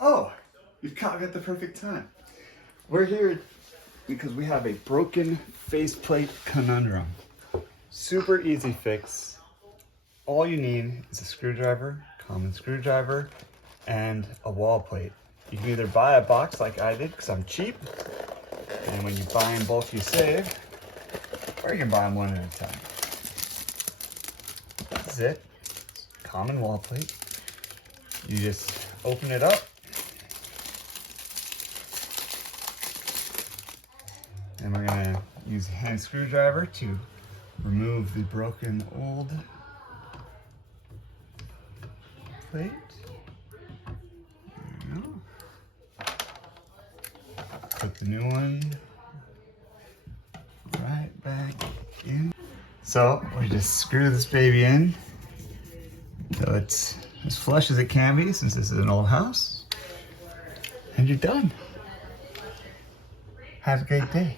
Oh, you've caught me at the perfect time. We're here because we have a broken faceplate conundrum. Super easy fix. All you need is a screwdriver, common screwdriver, and a wall plate. You can either buy a box like I did because I'm cheap, and when you buy in bulk you save, or you can buy them one at a time. This is it. Common wall plate. You just open it up, and we're gonna use a hand screwdriver to remove the broken old plate. There we go. Put the new one right back in. So we just screw this baby in so it's as flush as it can be, since this is an old house, and you're done. Have a great day.